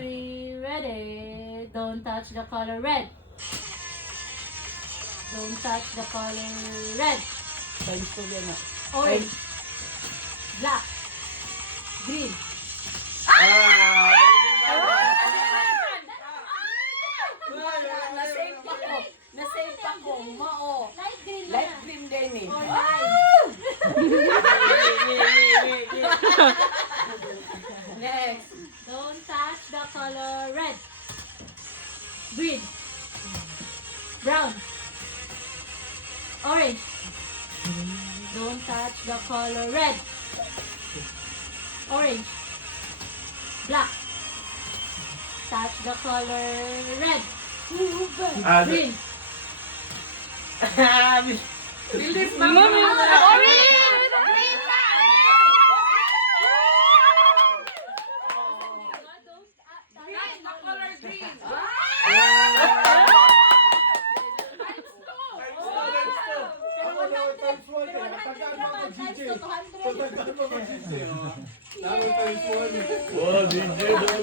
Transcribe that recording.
3, ready. Don't touch the color red. Don't touch the color red. Times 2 yan na. Orange. Black. Green. Nasave pa ko. Nasave pa ko. Mao. Light green na. Light green din eh. Or light. Next. Don't touch the color red. Green. Brown. Orange. Don't touch the color red. Orange. Black. Touch the color red. Green. Release mama. Wow, DJ.